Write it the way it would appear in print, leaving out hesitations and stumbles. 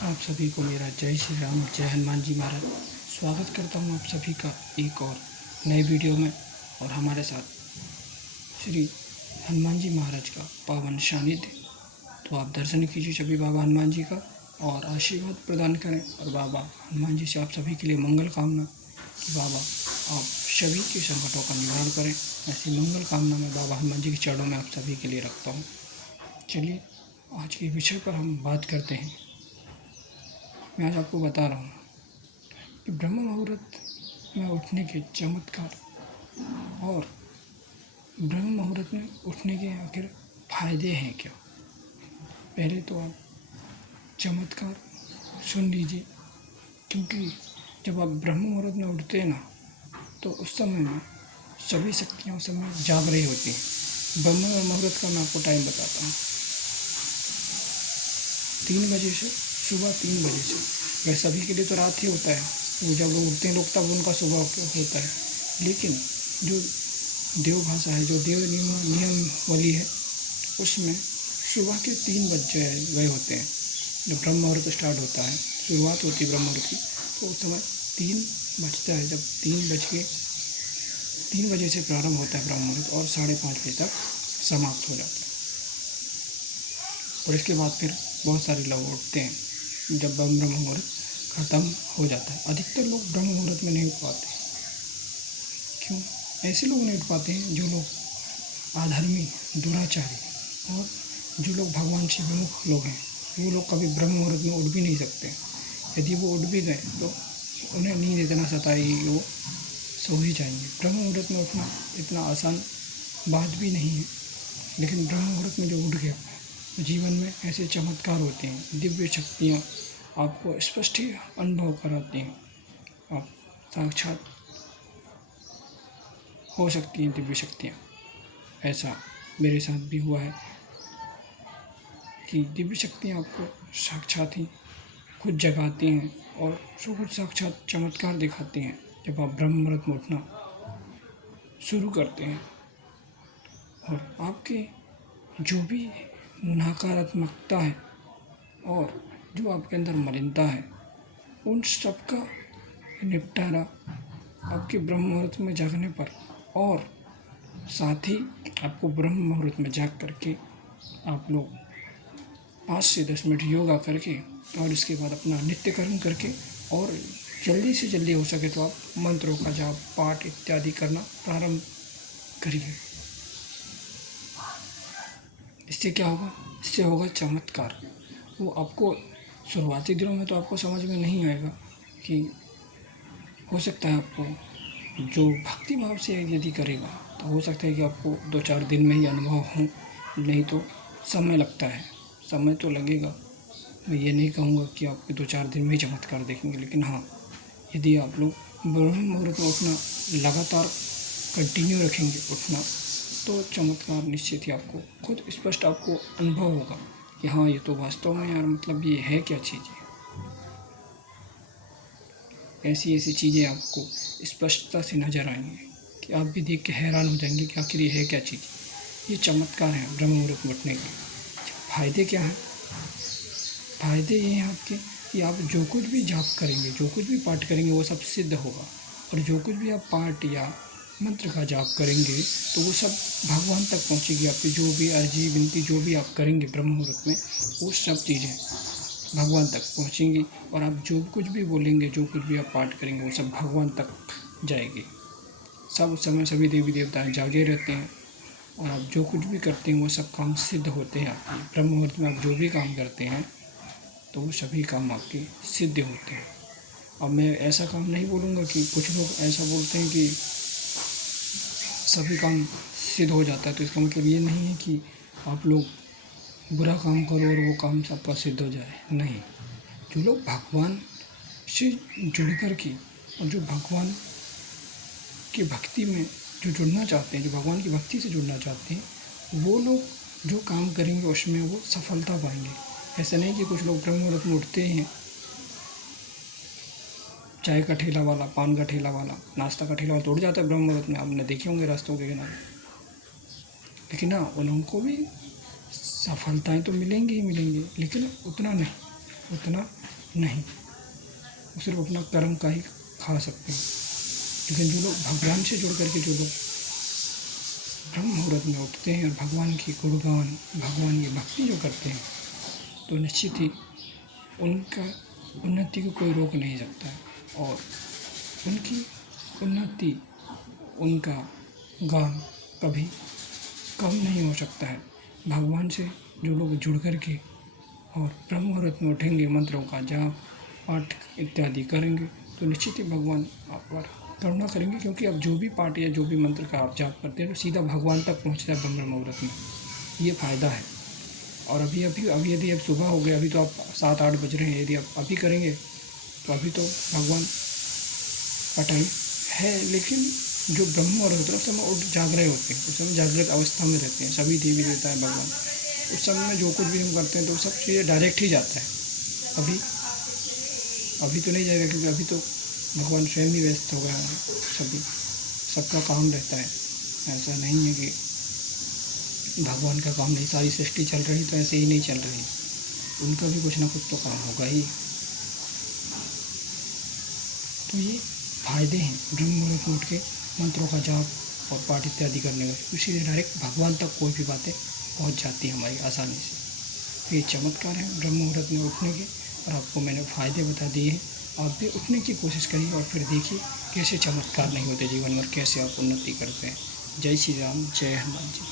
आप सभी को मेरा जय श्री राम, जय हनुमान जी महाराज। स्वागत करता हूँ आप सभी का एक और नए वीडियो में। और हमारे साथ श्री हनुमान जी महाराज का पावन सानिध्य। तो आप दर्शन कीजिए सभी बाबा हनुमान जी का और आशीर्वाद प्रदान करें। और बाबा हनुमान जी से आप सभी के लिए मंगल कामना कि बाबा आप सभी के संकटों का निवारण करें। ऐसी मंगल कामना मैं बाबा हनुमान जी के चरणों में आप सभी के लिए रखता हूँ। चलिए आज के विषय पर हम बात करते हैं। मैं आज आपको बता रहा हूँ कि ब्रह्म मुहूर्त में उठने के चमत्कार और ब्रह्म मुहूर्त में उठने के आखिर फायदे हैं क्या। पहले तो आप चमत्कार सुन लीजिए, क्योंकि जब आप ब्रह्म मुहूर्त में उठते हैं ना, तो उस समय में सभी शक्तियाँ उस समय जाग रही होती हैं। ब्रह्म मुहूर्त का मैं आपको टाइम बताता हूँ। 3 बजे से, सुबह 3 बजे से। वह सभी के लिए तो रात ही होता है, वो जब उठते हैं लोग तब उनका सुबह होता है। लेकिन जो देव भाषा है, जो देव नियमावली है, उसमें सुबह के 3 बज गए होते हैं जब ब्रह्म मुहूर्त स्टार्ट होता है, शुरुआत होती है ब्रह्म मुहूर्त की। तो उस समय 3 बजता है। जब 3 बजे से प्रारंभ होता है ब्रह्म मुहूर्त और 5:30 बजे तक समाप्त हो जाता है। और इसके बाद फिर बहुत सारे लोग उठते हैं जब ब्रह्म मुहूर्त ख़त्म हो जाता है। अधिकतर लोग ब्रह्म मुहूर्त में नहीं उठ पाते। क्यों? ऐसे लोग नहीं उठ पाते हैं जो लोग अधर्मी, दुराचारी और जो लोग भगवान से विमुख लोग हैं। वो लोग कभी ब्रह्म मुहूर्त में उठ भी नहीं सकते। यदि वो उठ भी गए तो उन्हें नींद इतना सताएगी कि वो सो ही जाएंगे। ब्रह्म मुहूर्त में उठना इतना आसान बात भी नहीं है, लेकिन ब्रह्म मुहूर्त में जो उठ गया, जीवन में ऐसे चमत्कार होते हैं। दिव्य शक्तियाँ आपको स्पष्ट ही अनुभव कराती हैं। आप साक्षात हो सकती हैं दिव्य शक्तियाँ। ऐसा मेरे साथ भी हुआ है कि दिव्य शक्तियाँ आपको साक्षात ही खुद जगाती हैं और खुद साक्षात चमत्कार दिखाती हैं जब आप ब्रह्म मुहूर्त में उठना शुरू करते हैं। और आपके जो भी नकारात्मकता है और जो आपके अंदर मलिनता है, उन सब का निपटारा आपके ब्रह्म मुहूर्त में जागने पर, और साथ ही आपको ब्रह्म मुहूर्त में जाग करके आप लोग 5 से 10 मिनट योगा करके और इसके बाद अपना नित्य कर्म करके और जल्दी से जल्दी हो सके तो आप मंत्रों का जाप, पाठ इत्यादि करना प्रारंभ करिए। इससे क्या होगा? इससे होगा चमत्कार। वो आपको शुरुआती दिनों में तो आपको समझ में नहीं आएगा कि हो सकता है आपको जो भक्ति भाव से यदि करेगा तो हो सकता है कि आपको 2-4 दिन में ही अनुभव हो, नहीं तो समय लगता है। समय तो लगेगा। मैं ये नहीं कहूँगा कि आपके 2-4 दिन में ही चमत्कार देखेंगे, लेकिन हाँ, यदि आप लोग ब्रह्म मुहूर्त में उठना लगातार कंटिन्यू रखेंगे उठना, तो चमत्कार निश्चित ही आपको खुद स्पष्ट आपको अनुभव होगा कि हाँ, ये तो वास्तव में यार मतलब ये है क्या चीज़ है। ऐसी ऐसी चीज़ें आपको स्पष्टता से नज़र आएंगी कि आप भी देख के हैरान हो जाएंगे कि आखिर ये है क्या चीज़। ये चमत्कार है ब्रह्म मुहूर्त में उठने के। फ़ायदे क्या हैं? फ़ायदे ये हैं आपके कि आप जो कुछ भी जाप करेंगे, जो कुछ भी पाठ करेंगे, वो सब सिद्ध होगा। और जो कुछ भी आप पाठ या मंत्र का जाप करेंगे तो वो सब भगवान तक पहुँचेगी। आपकी जो भी अर्जी विनती जो भी आप करेंगे ब्रह्म मुहूर्त में, वो सब चीज़ें भगवान तक पहुँचेंगी। और आप जो कुछ भी बोलेंगे, जो कुछ भी आप पाठ करेंगे, वो सब भगवान तक जाएगी। सब उस समय सभी देवी देवता जागे रहते हैं और आप जो कुछ भी करते हैं वो सब काम सिद्ध होते हैं। आपके ब्रह्म मुहूर्त में आप जो भी काम करते हैं तो वो सभी काम आपके सिद्ध होते हैं। अब मैं ऐसा काम नहीं बोलूँगा कि कुछ लोग ऐसा बोलते हैं कि सभी काम सिद्ध हो जाता है, तो इसका मतलब ये नहीं है कि आप लोग बुरा काम करो और वो काम सबका सिद्ध हो जाए। नहीं, जो लोग भगवान से जुड़ कर के और जो भगवान की भक्ति में जो जुड़ना चाहते हैं, जो भगवान की भक्ति से जुड़ना चाहते हैं, वो लोग जो काम करेंगे उसमें वो सफलता पाएंगे। ऐसा नहीं कि कुछ लोग ब्रह्म मुहूर्त में उठते हैं, चाय का ठेला वाला, पान का ठेला वाला, नाश्ता का ठेला वाला तो उठ जाता है ब्रह्म मुहूर्त में। आपने देखे होंगे रास्तों के किनारे। लेकिन हाँ, उनको भी सफलताएँ तो मिलेंगी ही मिलेंगी, लेकिन उतना नहीं। उतना नहीं, वो सिर्फ अपना कर्म का ही खा सकते हैं। लेकिन जो लोग भगवान से जुड़ करके जो लोग ब्रह्म मुहूर्त में उठते हैं और भगवान की गुणगान, भगवान की भक्ति जो करते हैं, तो निश्चित ही उनका उन्नति को कोई रोक नहीं सकता है। और उनकी उन्नति, उनका गान कभी कम नहीं हो सकता है। भगवान से जो लोग जुड़ कर के और ब्रह्म मुहूर्त में उठेंगे, मंत्रों का जाप पाठ इत्यादि करेंगे, तो निश्चित ही भगवान आप पर करुणा करेंगे। क्योंकि अब जो भी पाठ या जो भी मंत्र का आप जाप करते हैं तो सीधा भगवान तक पहुंचता है ब्रह्म मुहूर्त में, ये फ़ायदा है। और अभी यदि अब सुबह हो गया, अभी तो आप 7-8 बज रहे हैं, यदि आप अभी करेंगे तो अभी तो भगवान का टाइम है। लेकिन जो ब्रह्म मुहूर्त होता है उस समय उठ जाग रहे होते हैं, उस समय जागृत अवस्था में रहते हैं सभी देवी देवता है भगवान। उस समय में जो कुछ भी हम करते हैं तो सब चीज़ें डायरेक्ट ही जाता है। अभी तो नहीं जाएगा, क्योंकि अभी तो भगवान स्वयं ही व्यस्त हो गया है, सबका काम रहता है। ऐसा नहीं है कि भगवान का काम नहीं, सारी सृष्टि चल रही तो ऐसे ही नहीं चल रही, उनका भी कुछ ना कुछ तो काम होगा ही। तो ये फायदे हैं ब्रह्म मुहूर्त में उठ के मंत्रों का जाप और पाठ इत्यादि करने का, इसीलिए डायरेक्ट भगवान तक कोई भी बातें पहुंच जाती हैं हमारी आसानी से। तो ये चमत्कार है ब्रह्म मुहूर्त में उठने के, और आपको मैंने फ़ायदे बता दिए हैं। आप भी उठने की कोशिश करिए और फिर देखिए कैसे चमत्कार नहीं होते जीवन में और कैसे आप उन्नति करते हैं। जय श्री राम, जय हनुमान जी।